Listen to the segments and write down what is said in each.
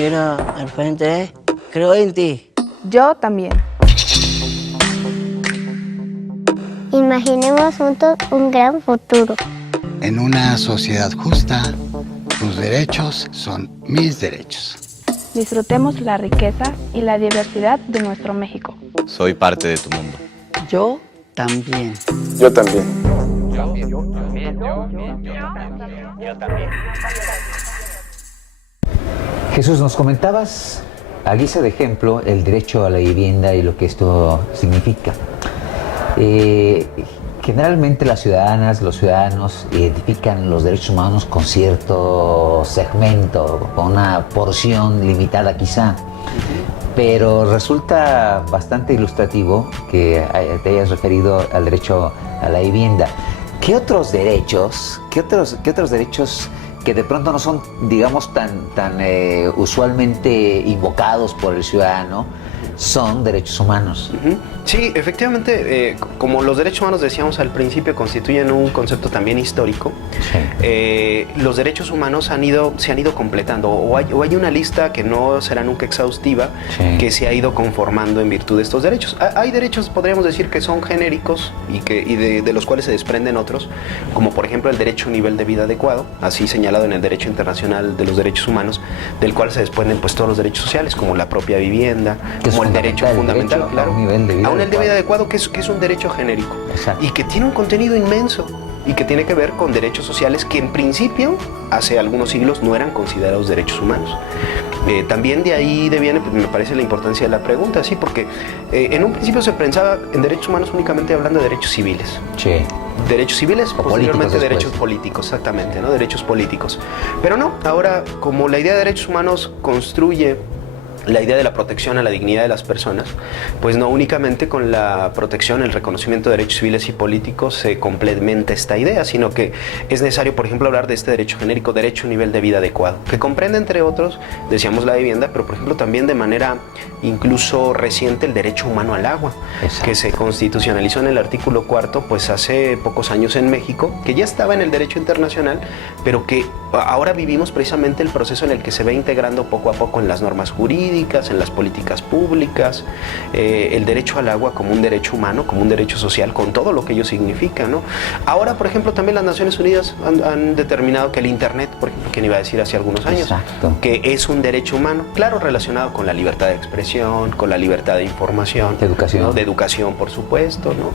pusiera al frente, creo en ti. Yo también. Imaginemos juntos un gran futuro. En una sociedad justa, tus derechos son mis derechos. Disfrutemos la riqueza y la diversidad de nuestro México. Soy parte de tu mundo. Yo también. Yo también. Jesús, nos comentabas, a guisa de ejemplo, el derecho a la vivienda y lo que esto significa. Generalmente las ciudadanas, los ciudadanos identifican los derechos humanos con cierto segmento, con una porción limitada quizá, pero resulta bastante ilustrativo que te hayas referido al derecho a la vivienda. ¿Qué otros derechos, qué otros derechos que de pronto no son, digamos, tan usualmente invocados por el ciudadano, son derechos humanos? Sí, efectivamente, como los derechos humanos, decíamos al principio, constituyen un concepto también histórico. Sí. Los derechos humanos se han ido completando, o hay una lista que no será nunca exhaustiva, sí, que se ha ido conformando en virtud de estos derechos. Hay derechos, podríamos decir, que son genéricos y de los cuales se desprenden otros, como por ejemplo el derecho a un nivel de vida adecuado, así señalado en el derecho internacional de los derechos humanos, del cual se desprenden pues todos los derechos sociales, como la propia vivienda, como el derecho fundamental, claro, a un nivel de vida adecuado, que es un derecho genérico. Exacto. Y que tiene un contenido inmenso y que tiene que ver con derechos sociales que en principio hace algunos siglos no eran considerados derechos humanos. También de ahí deviene, pues, me parece, la importancia de la pregunta, sí, porque en un principio se pensaba en derechos humanos únicamente hablando de derechos civiles. Sí. Derechos civiles, o posteriormente derechos políticos, exactamente, ¿no? Derechos políticos. Pero no, ahora como la idea de derechos humanos construye la idea de la protección a la dignidad de las personas, pues no únicamente con la protección, el reconocimiento de derechos civiles y políticos se complementa esta idea, sino que es necesario, por ejemplo, hablar de este derecho genérico, derecho a un nivel de vida adecuado, que comprende, entre otros, decíamos, la vivienda, pero por ejemplo también de manera incluso reciente el derecho humano al agua. Exacto. Que se constitucionalizó en el artículo 4, pues hace pocos años en México, que ya estaba en el derecho internacional, pero que ahora vivimos precisamente el proceso en el que se va integrando poco a poco en las normas jurídicas, en las políticas públicas, el derecho al agua como un derecho humano, como un derecho social, con todo lo que ello significa, ¿no? Ahora, por ejemplo, también las Naciones Unidas han determinado que el Internet, por ejemplo, quien iba a decir hace algunos años, exacto, que es un derecho humano, claro, relacionado con la libertad de expresión, con la libertad de información, de educación, ¿no? De educación, por supuesto, ¿no?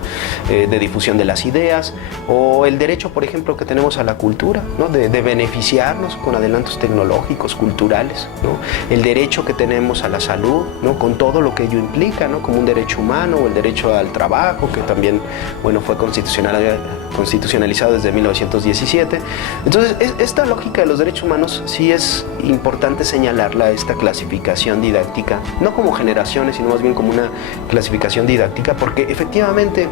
De difusión de las ideas, o el derecho, por ejemplo, que tenemos a la cultura, ¿no? De beneficiarnos con adelantos tecnológicos, culturales, ¿no? El derecho que tenemos a la salud, ¿no? Con todo lo que ello implica, ¿no? Como un derecho humano, o el derecho al trabajo, que también, bueno, fue constitucionalizado desde 1917. Entonces, esta lógica de los derechos humanos sí es importante señalarla, esta clasificación didáctica, no como generaciones, sino más bien como una clasificación didáctica, porque efectivamente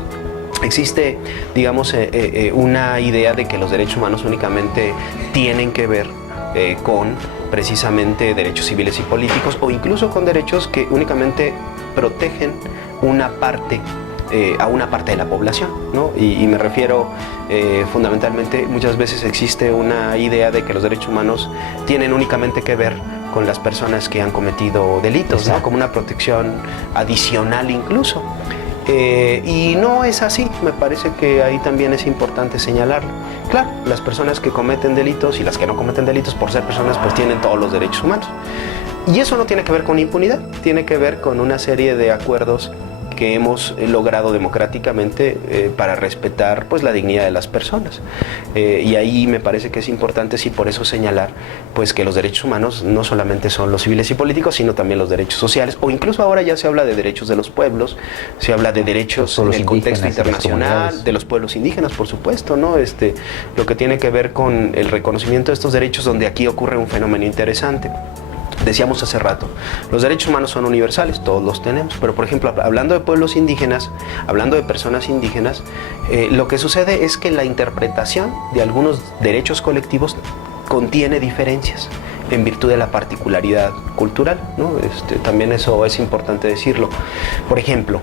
existe, digamos, una idea de que los derechos humanos únicamente tienen que ver con precisamente derechos civiles y políticos, o incluso con derechos que únicamente protegen una parte, a una parte de la población, ¿no? Y me refiero fundamentalmente, muchas veces existe una idea de que los derechos humanos tienen únicamente que ver con las personas que han cometido delitos, ¿no? Como una protección adicional incluso. Y no es así, me parece que ahí también es importante señalarlo. Claro, las personas que cometen delitos y las que no cometen delitos, por ser personas, pues tienen todos los derechos humanos. Y eso no tiene que ver con impunidad, tiene que ver con una serie de acuerdos que hemos logrado democráticamente para respetar, pues, la dignidad de las personas. Y ahí me parece que es importante, sí, por eso señalar, pues, que los derechos humanos no solamente son los civiles y políticos, sino también los derechos sociales, o incluso ahora ya se habla de derechos de los pueblos, se habla de derechos en el contexto internacional, de los pueblos indígenas, por supuesto, ¿no? Lo que tiene que ver con el reconocimiento de estos derechos, donde aquí ocurre un fenómeno interesante. Decíamos hace rato, los derechos humanos son universales, todos los tenemos, pero por ejemplo, hablando de pueblos indígenas, hablando de personas indígenas, lo que sucede es que la interpretación de algunos derechos colectivos contiene diferencias. en virtud de la particularidad cultural, ¿no? También eso es importante decirlo. Por ejemplo,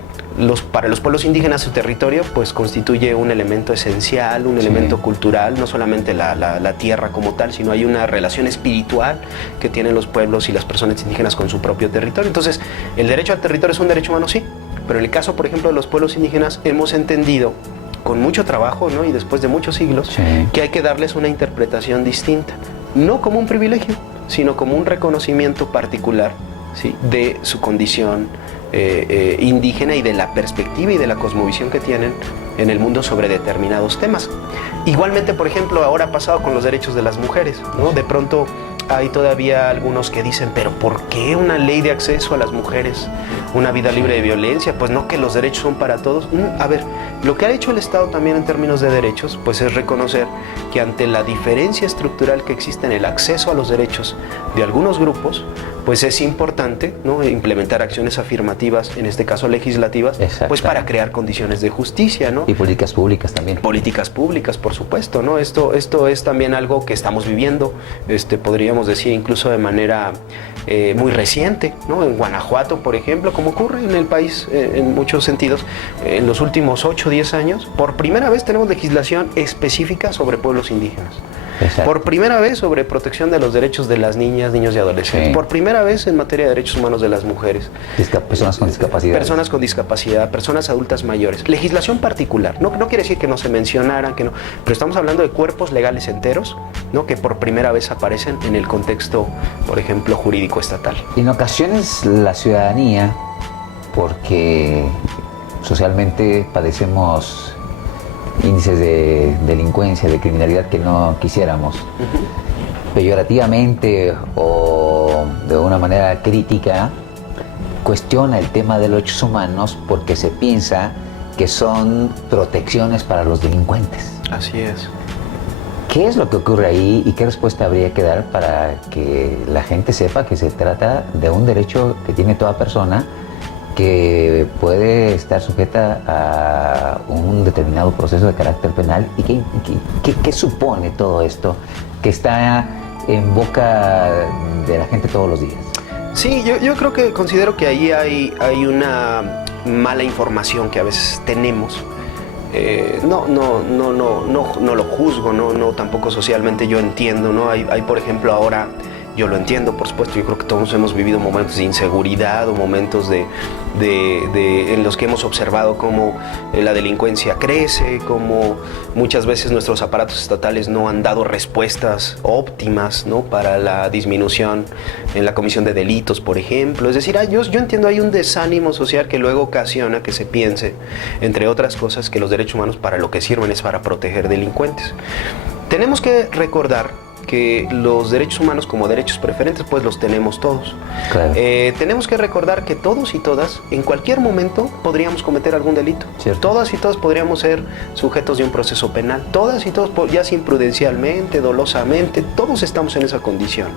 para los pueblos indígenas su territorio pues constituye un elemento esencial, un elemento cultural, no solamente la tierra como tal, sino hay una relación espiritual que tienen los pueblos y las personas indígenas con su propio territorio. Entonces, el derecho al territorio es un derecho humano, sí, pero en el caso, por ejemplo, de los pueblos indígenas hemos entendido con mucho trabajo, ¿no? Y después de muchos siglos, que hay que darles una interpretación distinta, no como un privilegio, sino como un reconocimiento particular, ¿sí?, de su condición indígena y de la perspectiva y de la cosmovisión que tienen en el mundo sobre determinados temas. Igualmente, por ejemplo, ahora ha pasado con los derechos de las mujeres, ¿no? De pronto hay todavía algunos que dicen, pero ¿por qué una ley de acceso a las mujeres, una vida libre de violencia? Pues no, que los derechos son para todos. A ver, lo que ha hecho el Estado también en términos de derechos, pues es reconocer que ante la diferencia estructural que existe en el acceso a los derechos de algunos grupos, pues es importante, ¿no?, implementar acciones afirmativas, en este caso legislativas, pues para crear condiciones de justicia, ¿no? Y políticas públicas también. Políticas públicas, por supuesto, ¿no? Esto es también algo que estamos viviendo, podríamos decir incluso de manera muy reciente, ¿no? En Guanajuato, por ejemplo, como ocurre en el país en muchos sentidos, en los últimos 8 o 10 años, por primera vez tenemos legislación específica sobre pueblos indígenas. Exacto. Por primera vez sobre protección de los derechos de las niñas, niños y adolescentes. Sí. Por primera vez en materia de derechos humanos de las mujeres. Personas con discapacidad. Personas con discapacidad, personas adultas mayores. Legislación particular. No quiere decir que no se mencionaran, que no, pero estamos hablando de cuerpos legales enteros, ¿no?, que por primera vez aparecen en el contexto, por ejemplo, jurídico estatal. En ocasiones la ciudadanía, porque socialmente padecemos índices de delincuencia, de criminalidad que no quisiéramos, peyorativamente o de una manera crítica, cuestiona el tema de los derechos humanos porque se piensa que son protecciones para los delincuentes. Así es. ¿Qué es lo que ocurre ahí y qué respuesta habría que dar para que la gente sepa que se trata de un derecho que tiene toda persona, que puede estar sujeta a un determinado proceso de carácter penal? ¿Y qué supone todo esto que está en boca de la gente todos los días? Sí, yo creo que considero que ahí hay una mala información que a veces tenemos. No lo juzgo, tampoco socialmente yo entiendo, ¿no? Hay por ejemplo ahora, yo lo entiendo, por supuesto, yo creo que todos hemos vivido momentos de inseguridad o momentos en los que hemos observado cómo la delincuencia crece, cómo muchas veces nuestros aparatos estatales no han dado respuestas óptimas, ¿no?, para la disminución en la comisión de delitos, por ejemplo. Es decir, yo entiendo, hay un desánimo social que luego ocasiona que se piense, entre otras cosas, que los derechos humanos para lo que sirven es para proteger delincuentes. Tenemos que recordar que los derechos humanos como derechos preferentes pues los tenemos todos. Claro. Tenemos que recordar que todos y todas en cualquier momento podríamos cometer algún delito. Cierto. Todas y todos podríamos ser sujetos de un proceso penal. Todas y todos, ya sea imprudencialmente, dolosamente, todos estamos en esa condición.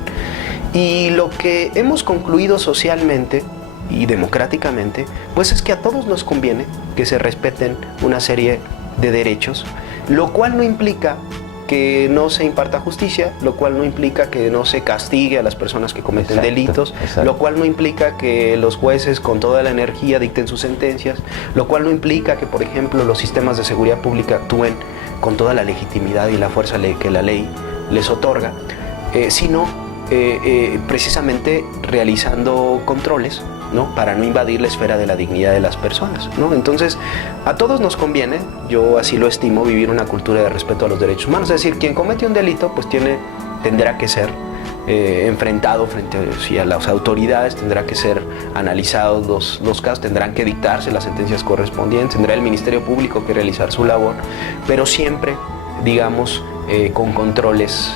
Y lo que hemos concluido socialmente y democráticamente pues es que a todos nos conviene que se respeten una serie de derechos, lo cual no implica que no se imparta justicia, lo cual no implica que no se castigue a las personas que cometen delitos, lo cual no implica que los jueces con toda la energía dicten sus sentencias, lo cual no implica que, por ejemplo, los sistemas de seguridad pública actúen con toda la legitimidad y la fuerza que la ley les otorga, sino precisamente realizando controles, ¿no?, para no invadir la esfera de la dignidad de las personas, ¿no? Entonces, a todos nos conviene, yo así lo estimo, vivir una cultura de respeto a los derechos humanos. Es decir, quien comete un delito, pues tendrá que ser enfrentado frente a las autoridades, tendrá que ser analizados los casos, tendrán que dictarse las sentencias correspondientes, tendrá el Ministerio Público que realizar su labor, pero siempre, digamos, con controles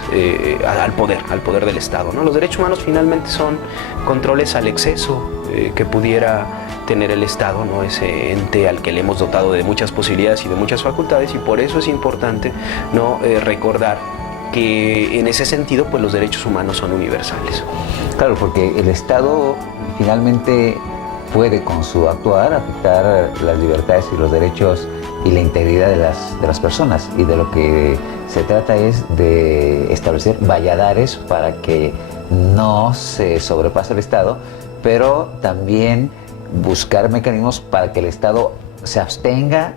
al poder del Estado, ¿no? Los derechos humanos finalmente son controles al exceso que pudiera tener el Estado, ¿no?, ese ente al que le hemos dotado de muchas posibilidades y de muchas facultades, y por eso es importante, ¿no?, recordar que en ese sentido pues los derechos humanos son universales. Claro, porque el Estado finalmente puede con su actuar afectar las libertades y los derechos y la integridad de las personas, y de lo que se trata es de establecer valladares para que no se sobrepase el Estado, pero también buscar mecanismos para que el Estado se abstenga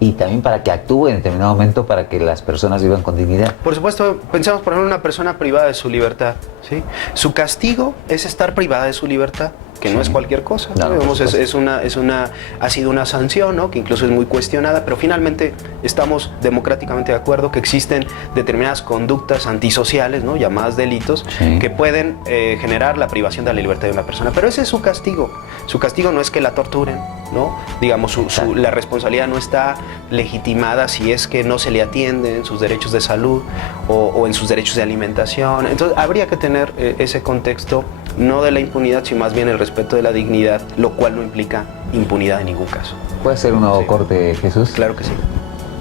y también para que actúe en determinado momento para que las personas vivan con dignidad. Por supuesto, pensamos por ejemplo en una persona privada de su libertad, ¿sí? Su castigo es estar privada de su libertad, que no es cualquier cosa, ¿no? No, Digamos, ha sido una sanción, ¿no? Que incluso es muy cuestionada, pero finalmente estamos democráticamente de acuerdo que existen determinadas conductas antisociales, ¿no? Llamadas delitos, Sí. que pueden generar la privación de la libertad de una persona, pero ese es su castigo. Su castigo no es que la torturen, ¿no? Digamos, la responsabilidad no está legitimada si es que no se le atiende en sus derechos de salud o en sus derechos de alimentación. Entonces habría que tener ese contexto, no de la impunidad, sino más bien el respeto de la dignidad, lo cual no implica impunidad en ningún caso. ¿Puede ser un nuevo corte, Jesús? Claro que sí.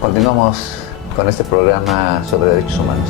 Continuamos con este programa sobre derechos humanos.